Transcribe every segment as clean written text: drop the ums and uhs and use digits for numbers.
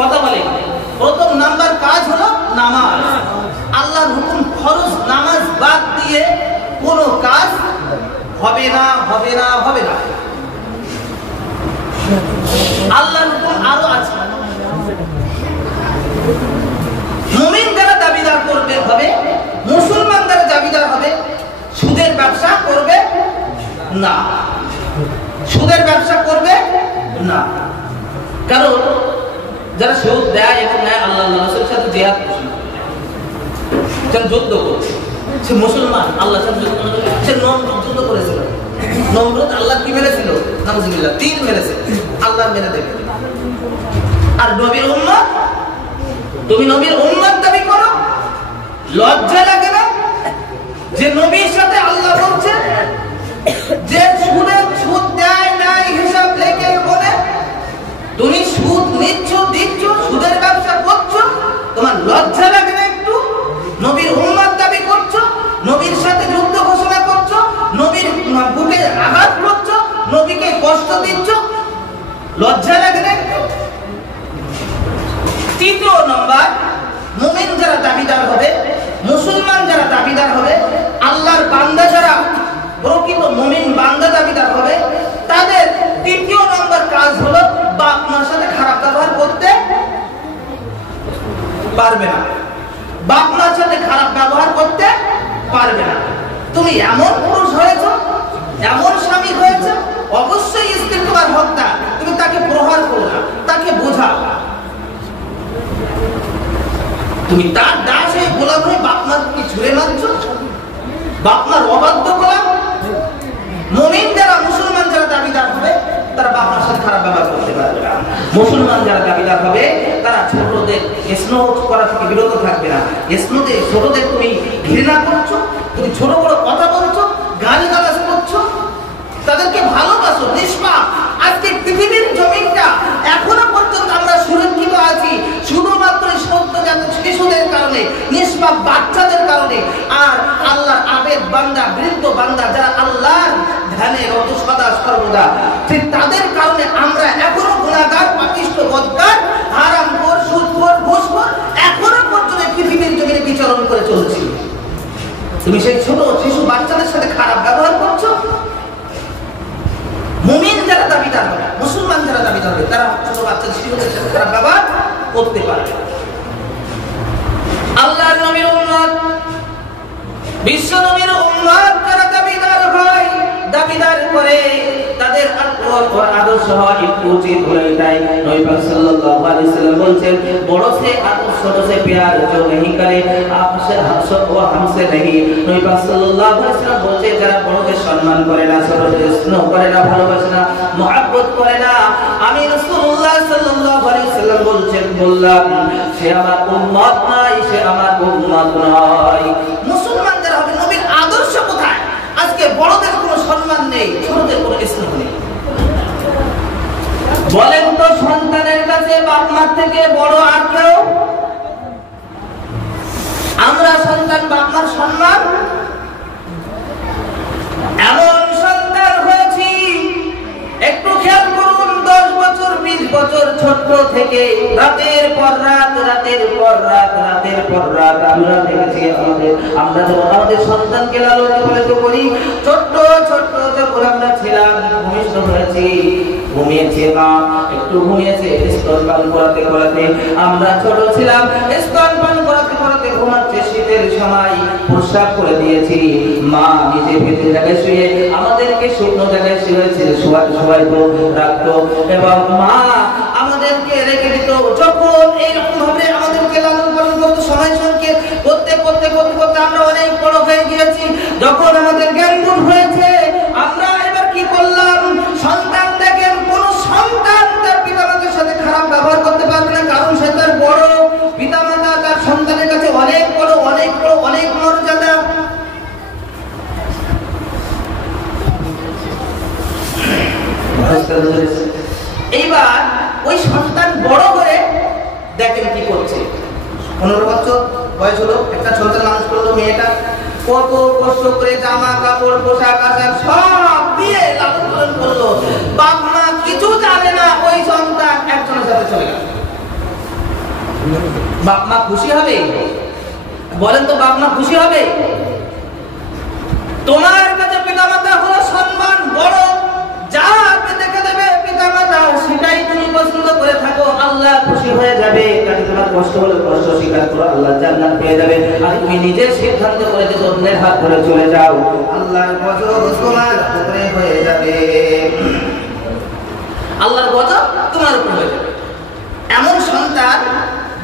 কথা বলে। প্রথম নাম্বার কাজ হলো নামাজ। আল্লাহর হুকুম ফরজ নামাজ বাদ দিয়ে কোনো কাজ হবে না, হবে না, হবে না। আল্লাহর হুকুম আরো আছে। মুমিন যারা দাবিদার করবে হবে, মুসলমান যারা দাবিদার হবে, সুদের ব্যবসা করবে না, সুদের ব্যবসা করবে না। কারণ যারা সুদ দেয় এবং নেয় আল্লাহ রাসূলের সাথে জিহাদ করছে, যুদ্ধ করছে, সে মুসলমান, আল্লাহর সাথে সে যুদ্ধ করেছিল। নমরুদ আল্লাহ কি মেরেছিল? নাউজুবিল্লাহ, তীর মেরেছে, আল্লাহ মেরে দেবে। আর নবীর উম্মত, তুমি নবীর উম্মত দাবি করো, লজ্জা লাগে না যে নবীর সাথে আল্লাহ বলছে যে সুদ দেয় নাই হিসাব লেখে বলে তুমি সুদ নিচ্ছ, দিচ্ছ, সুদের ব্যবসা করছো, তোমার লজ্জা লাগে না একটু? নবীর উম্মত দাবি করছো, নবীর সাথে যুদ্ধ ঘোষণা করছো, নবীর বুকে আঘাত করছো, নবীকে কষ্ট দিচ্ছ, লজ্জা লাগে না একটু? তৃতীয় নম্বর, মুমিন যারা দাবিদার হবে, মুসলমান যারা দাবিদার হবে, আল্লাহর বান্দা যারা প্রকৃত মুমিন বান্দা দাবিদার হবে, তাদের তৃতীয় নম্বর কাজ হলো বাপ মার সাথে খারাপ ব্যবহার করতে পারবে না। বাপ মার সাথে খারাপ ব্যবহার করতে পারবে না। তুমি এমন পুরুষ হয়েছো, এমন স্বামী হয়েছে, অবশ্যই স্ত্রী তোমার হকদার, তুমি তাকে প্রহার করো না, তাকে বোঝাও। তুমি তার দাস হয়ে গোলাম হয়ে বাপ মার কি ছুড়ে মারছো? বাপ মার অবাধ্য গোলাম। মুমিন যারা, মুসলমান যারা দাবিদার হবে, তারা বাপ মার সাথে খারাপ ব্যবহার করতে পারবে না। মুসলমান যারা দাবিদার হবে, তারা ছোটদের স্নেহ করা থেকে বিরত থাকবে না। স্নেহদের, ছোটদের তুমি ঘৃণা করছো, তুমি ছোট বড় কথা বলছো, গালিগালাজ করছো, তাদেরকে ভালোবাসো, নিষ্পাপ। আজকে পৃথিবীর জমিনটা এখনো পর্যন্ত আমরা সুরক্ষিত আছি শুধুমাত্র সদ্যজাত শিশুদের কারণে, নিষ্পাপ বাচ্চাদের কারণে। আর আল্লাহর আবেদ বান্দা, বৃদ্ধ বান্দা যারা আল্লাহর ধ্যানে রত সদা সর্বদা, ঠিক তাদের কারণে আমরা এখনো গুনাহগার, পাপিষ্ঠ, বদকার, হারামখোর, সুদখোর, ঘুষখোর এখনো পর্যন্ত পৃথিবীর জমিনে বিচরণ করে চলছি। তুমি সেই ছোট শিশু বাচ্চাদের সাথে খারাপ ব্যবহার করছো। মুমিন যারা দাবিদার হবে, মুসলমান যারা দাবিদার হবে, তারা ছোট বাচ্চা শিশুদের সাথে খারাপ ব্যবহার করতে পারবে। আল্লাহর নবীর উম্মত, বিশ্ব নবীর উম্মত যারা দাবিদার হয়, দাবিদার করে, তাদের আদর্শ হওয়া একটু উচিত হয়ে যায়। নবী পাক সাল্লাল্লাহু আলাইহি সাল্লাম বলেছেন, বড় সে আদর্শ, ছোট সে প্যার जो नहीं करे आपसे हमसे वो हमसे नहीं। নবী পাক সাল্লাল্লাহু আলাইহি সাল্লাম বলেছেন, যারা বড়দের সম্মান করে না, ছোটদের স্নেহ করে না, ভালোবাসে না, মহব্বত করে না, আমি রাসূলুল্লাহ সাল্লাল্লাহু আলাইহি সাল্লাম বললাম সে আমার উম্মত নয়, সে আমার উম্মত নয়। মুসলমান যারা হবে, নবীর আদর্শ কোথায়? আজকে বড়দের কোনো সম্মান নেই, ছোটদের কোনো স্নেহ নেই। বলেন তো, সন্তানের কাছে বাপ মার থেকে বড় আর কেউ? আমরা সন্তান বাপ মার সম্মান, এমন সন্তান হয়েছি, একটু খেয়াল করুন, 10 বছর 20 বছর ছোট থেকে রাতের পর রাত, রাতের পর রাত, রাতের পর রাত আমরা দেখেছি আমরা আমাদের সন্তানকে লালন পালন করি। ছোট্ট ছোট্ট যখন আমরা ছিলাম, ভূমিষ্ঠ হয়েছি, ঘুমিয়েছে মা, একটু ঘুমিয়েছে, স্তনপান করাতে করাতে, আমরা ছোট ছিলাম, স্তনপান করাতে করাতে ঘুমাচ্ছে, শীতের সময় প্রস্রাব করে দিয়েছি, মা নিজে ভেতরে জায়গায় শুয়ে আমাদেরকে শুকনো জায়গায় শুয়েছিল, শোয়াইতো, রাখতো, এবং মা আমাদেরকে রেখে দিত। যখন এইরকম ভাবে আমাদেরকে লালন পালন করতে, সময় সঙ্গে করতে করতে করতে করতে আমরা অনেক বড় হয়ে গিয়েছি। যখন আমাদের জ্ঞান বুদ্ধি হয়েছে, আমরা এবার কি করলাম? সন্তান দেখেন, কোন সন্তান তার পিতামাতার সাথে খারাপ ব্যবহার করতে পারবে না, কারণ সে তার বড়। পিতামাতা তার সন্তানের কাছে অনেক বড়, অনেক বড়, অনেক মর্যাদা। এইবার ওই সন্তান বড় করে দেখেন কি করছে। 15 বছর বয়স হলো, একটা সন্তান মানুষ করলো, মেয়েটা কত কষ্ট করে জামা কাপড়, পোশাক আশাক সব দিয়ে লালন পালন করলো, বাপ মা কিছু জানে না, ওই সন্তান একজনের সাথে চলে গেল। বাপ মা খুশি হবে? বলেন তো, বাপ মা খুশি হবে? তোমার কাছে পিতামাতা হলো সম্মান বড়, যা দেখে দেবে পিতামাতা সেটাই তুমি পছন্দ করে থাকো, আল্লাহ খুশি হয়ে যাবে। কাজে তোমার কষ্ট হলে কষ্ট স্বীকার করো, আল্লাহ জান্নাত পেয়ে যাবে। আর তুমি নিজে সিদ্ধান্ত করে যে অন্যের হাত ধরে চলে যাও, আল্লাহর গজব তোমার উপরে হয়ে যাবে। আল্লাহর গজব তোমার উপরে হয়ে যাবে। এমন সন্তান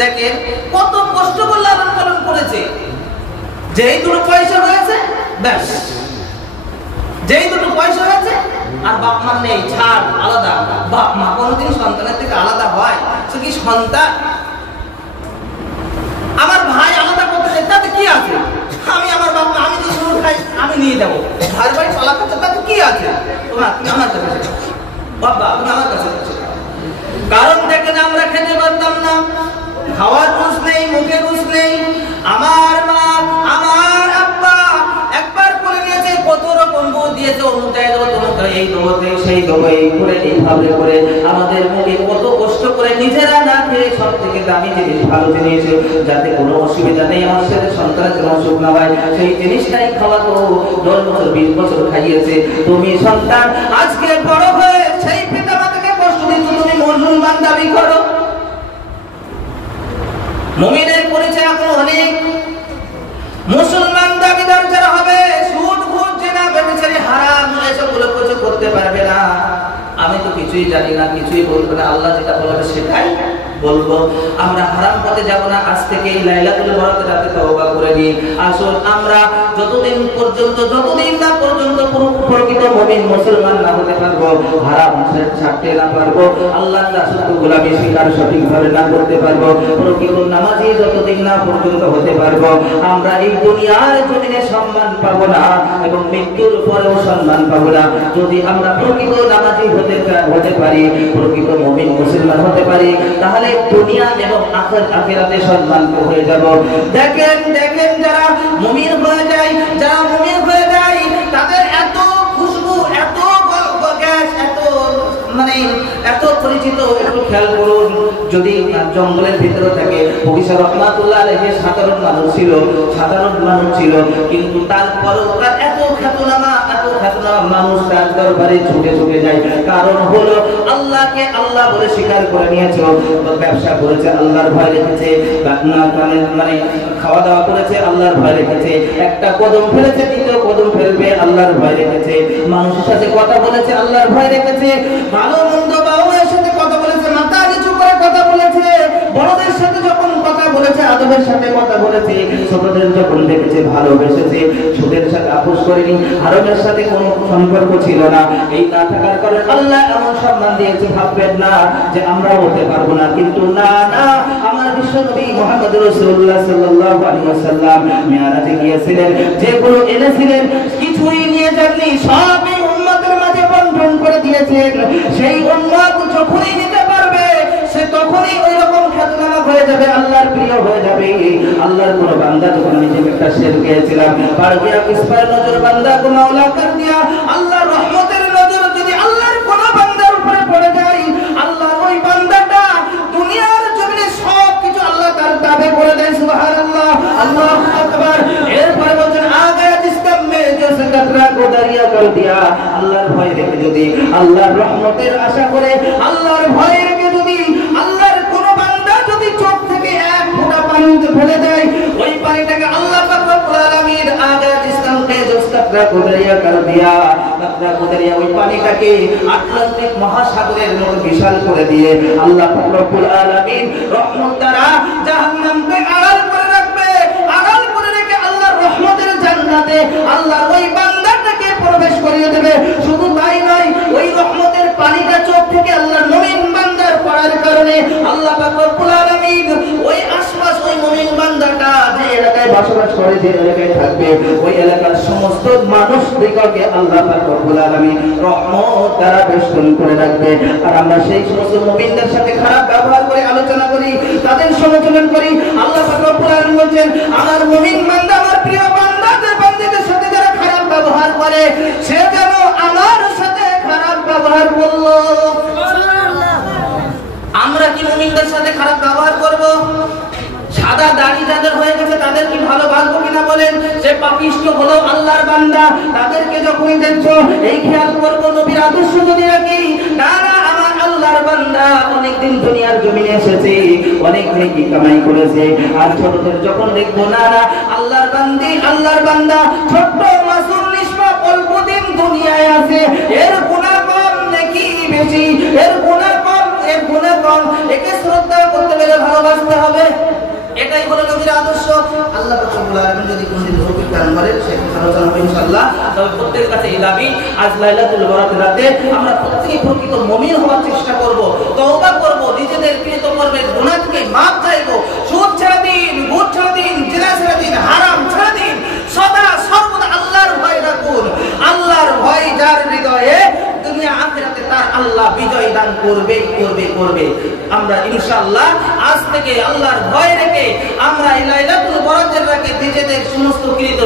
দেখেন কত কষ্ট করে লালন পালন করেছে, যেই দুটো পয়সা হয়েছে ব্যাস, যেই দুটো পয়সা হয়েছে আর বাপ মা নেই, ছাড় আলাদা। বাপ মা কোনোদিন সন্তানের থেকে আলাদা হয়? সে কি সন্তান? আমার ভাই আলাদা করতে চাই, তাতে কি আছে? আমি আমার বাপ মা, আমি যদি শুরু খাই আমি নিয়ে যাবো, ভাই ভাই চলা করতে তাতে কি আছে? তোমার তুমি আমার কাছে বাবা, তুমি আমার কাছে। কারণ দেখেন আমরা খেতে পারতাম না, খাওয়ার রুচ নেই, মুখে রুচ নেই। আমার মা আমার আব্বা একবার করে নিয়েছে, কত রকম বউ দিয়েছে, অনুযায়ী দেবো, তোমাকে এই দেবো, সেই দেবো, এই করে এইভাবে করে আমাদের মুখে কত কষ্ট করে নিজেরা না খেয়ে সব থেকে দামি জিনিস, ভালো জিনিস, যাতে কোনো অসুবিধা নেই, আমার সাথে সন্তানের যেন অসুখ না হয়, সেই জিনিসটাই খাওয়াতো। 10 বছর 20 বছর খাইয়েছে। তুমি সন্তান আজকে বড় হয়ে সেই পিতামাতাকে কষ্ট দিচ্ছ, তুমি মুসলমান দাবি করো। মুমিনের পরিচয় এখন অনেক। মুসলমান দাবিদার যারা হবে, সুদ ঘুষ জিনা ব্যভিচারী হারাম এসবগুলো কিছু করতে পারবে না। আমি তো কিছুই জানি না, কিছুই বলবো না, আল্লাহ যেটা বলবে সেটাই বলবো। আমরা হারাম পথে যাব না। আজ থেকে এই লাইলাতুল বরাতের রাতে তওবা করে নিই। আসুন আমরা যতদিন না পর্যন্ত প্রকৃত মুমিন মুসলমান না হতে পারবো, হারাম ছাড়তে না পারবো, আল্লাহর রাসূল গোলামি স্বীকার সঠিকভাবে না করতে পারবো, প্রকৃত নামাজি যতদিন না পর্যন্ত হতে পারবো, আমরা এই দুনিয়ার জমিনে সম্মান পাবো না এবং মৃত্যুর পরেও সম্মান পাবো না। যদি আমরা প্রকৃত নামাজি হতে পারি, প্রকৃত মুমিন মুসলমান হতে পারি, তাহলে দুনিয়া এবং আখিরাতে সম্মানিত হয়ে যাব। দেখেন যারা মুমিন হয়ে যায়, তাদের এত খুশবু, এত গ্যাস, এত পরিচিত। একটু খেয়াল করুন, যদি জঙ্গলের ভিতরে থাকে, প্রফেসর রহমাতুল্লাহ আলাইহি সাধারণ মানুষ ছিল, কিন্তু তারপরও তার এত খ্যাতনামা মানুষ তার দরবারে ছুটে যায়। কারণ হলো আল্লাহকে আল্লাহ বলে স্বীকার করে নিয়েছে, ব্যবসা করেছে আল্লাহর ভয় রেখেছে, খাওয়া দাওয়া করেছে আল্লাহর ভয় রেখেছে, একটা কদম ফেলেছে দ্বিতীয় কদম ফেলবে আল্লাহর ভয় রেখেছে, মানুষের সাথে কথা বলেছে আল্লাহর ভয় রেখেছে, ভালো মন্দ বাবার সাথে কথা বলেছে, মাথা নিচু করে কথা বলেছে, বড়দের সাথে যখন কথা বলেছে আদবের সাথে কথা বলেছে, ছোটদের যখন দেখেছে ভালোবেসেছে, ছোটদের সাথে আপোষ করেনি, হারামের সাথে কোনো সম্পর্ক ছিল না। এই না থাকার কারণে আল্লাহ এমন সম্মান দিয়েছে, ভাববেন না যে আমরা হতে পারবো না। কিন্তু না, আমার বিশ্বনবী মুহাম্মদ রাসূলুল্লাহ সাল্লাল্লাহু আলাইহি ওয়াসাল্লাম মিরাজে গিয়েছিলেন, যেগুলো এনেছিলেন কিছুই নিয়ে যাননি, সবই উম্মতের মাঝে বন্টন করে দিয়েছেন। সেই উম্মত যখনই নিতে পারবে, সে তখনই ওই রকম খ্যাতনামা হয়ে যাবে, আল্লাহর প্রিয় হয়ে যাবে। আল্লাহর কোন বান্দা, যখন আমি যে একটা শের গিয়েছিলাম, পার গিয়া কিসবার নজর বান্দা কো মাওলা কর দিয়া, আল্লাহর রহমতের নজর যদি আল্লাহর কোন বান্দার উপরে পড়ে যায়, আল্লাহর ওই বান্দাটা দুনিয়ার জমিনে সব কিছু আল্লাহ তার তাবে করে দেয়। সুবহানাল্লাহ, আল্লাহু আকবার। এরপরে বলেন আগে ইসলাম মে जो सकतरा को दरिया कर दिया, আল্লাহর ভয় রেখে যদি, আল্লাহর রহমতের আশা করে, আল্লাহর ভয় রেখে যদি আল্লাহর কোন বান্দা যদি চোখ থেকে এক ফোঁটা পানি ফেলে দেয়, ওই পানিটাকে আল্লাহ পাক রব্বুল আলামিন আগে ইসলাম কে जो सकतरा को दरिया कर दिया, सकतরা को दरिया ওই পানিটাকে আটলান্টিক মহাসাগরের মতো বিশাল করে দিয়ে আল্লাহ পাক রব্বুল আলামিন রহমত দ্বারা জাহান্নামকে আড়াল করে রাখবে, আড়াল করে রেখে আল্লাহর রহমতের জান্নাতে আল্লাহর ওই বান্দাটাকে প্রবেশ করিয়ে দেবে। শুধু তাই নয়, ওই রহমতের পানিটা চোখ থেকে আল্লাহর মুমিন বান্দার পড়ার কারণে আল্লাহ পাক রব্বুল আলামিন ওই আশপাশ ওই মুমিন বান্দাটা যে এলাকায় বসবাস করে, যে এলাকায় থাকবে, ওই এলাকার সমস্ত মানুষদিগকে আল্লাহ পাক রব্বুল আলামিন রহমত দ্বারা বেষ্টন করে রাখবে। আর আমরা সেই সমস্ত মুমিনদের সাথে খারাপ ব্যবহার করে আলোচনা করি, তাদের সমালোচনা করি। আল্লাহ পাক রব্বুল আলামিন বলেন, আমার মুমিন বান্দা, আমার প্রিয় বান্দাদের সাথে যারা খারাপ ব্যবহার করে, সে যেন আমার সাথে খারাপ ব্যবহার করলো। আমরা কি কি মুমিনদের সাথে খারাপ ব্যবহার করব? সাদা দাড়ি যাদের হয়ে গেছে তাদের কি ভালোবাসবো কিনা বলেন? সে পাপিষ্ট হলো আল্লাহর বান্দা, তাদেরকে যখনই দেখছো এই খেয়াল করবো নবীর আদর্শ যদি রাখি, না না আমার আল্লাহর বান্দা অনেকদিন দুনিয়ার জমিনে এসেছে, অনেক নেকি কামাই করেছে, আর ছোটদের যখন দেখবো না না আল্লাহর বান্দি আল্লাহর বান্দা ছোট্ট মাসুম নিষ্পাপ অল্পদিন দুনিয়ায় আছে, এর গুনাহ কম নেকি বেশি, এর গুনাহ কম এর গুনাহ কম, একে শ্রদ্ধা করতে গেলে ভালোবাসতে হবে। এটাই হলো নবীর আদর্শ। আল্লাহ রাব্বুল আলামিন যদি কোনদিন তৌফিক দান করেন সে আলোচনা হবে ইনশাআল্লাহ। তবে প্রত্যেকের কাছে এই দাবি, আজ লাইলাতুল বরাতের রাতে আমরা প্রত্যেকই প্রকৃত মুমিন হওয়ার চেষ্টা করব, তওবা করব, নিজেদের কৃত কর্মের গুনাহ থেকে মাফ চাইবো, সুদ ছেড়ে দিন, ঘুষ ছেড়ে দিন, জিনা ছেড়ে দিন, হারাম ছেড়ে দিন, সদা সর্বদা আল্লাহর ভয় রাখুন। আল্লাহর ভয় যার হৃদয়ে, দুনিয়া আখিরাতে তার আল্লাহ বিজয় দান করবে করবে করবে। আমরা ইনশাআল্লাহ আজ থেকে আল্লাহর ভয় রেখে আমরা এই লাইলাতুল বরাতের রাতে নিজেদের সমস্ত কৃত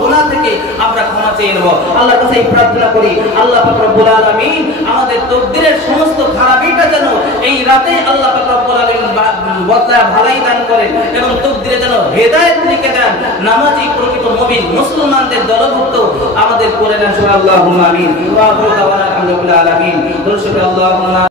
গুনাহ থেকে আমরা ক্ষমা চেয়ে নেব। আল্লাহর কাছে প্রার্থনা করি আল্লাহ পাক রব্বুল আলামিন আমাদের তাকদীরের সমস্ত খারাপিটা যেন এই রাতে আল্লাহ পাক রব্বুল আলামিন বদলা ভালাই দান করেন এবং তাকদীরে যেন হেদায়েত লিখে দেন, নামাজি প্রকৃত মুমিন মুসলমানদের দলভুক্ত আমাদের করে দেন। আল্লাহুম্মা আমিন। ওয়া আখিরু দাওয়ানা আলহামদুলিল্লাহি আলামিন। দর্শক আল্লাহুম্মা